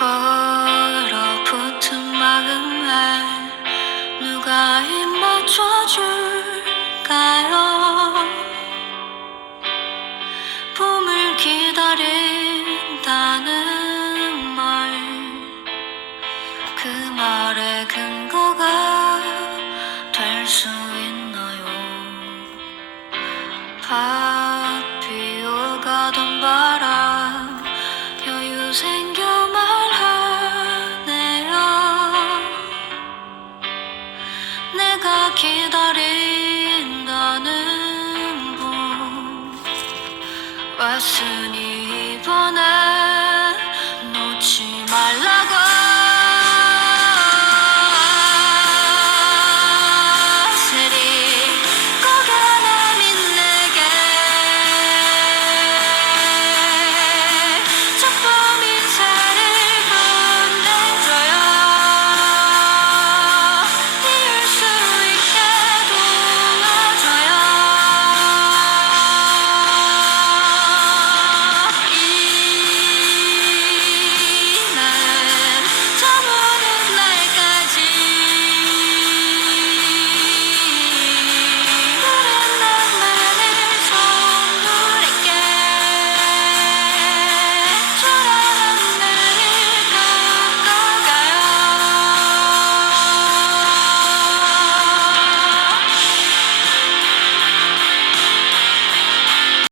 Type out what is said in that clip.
얼어붙은 마음을 누가 맞춰줄까요? 봄을 기다린다는 말 그 말의 근거가 될 수 있나요? 밥 비오가던 바람 여유생 내가 기다린다는 곳 왔으니 이번엔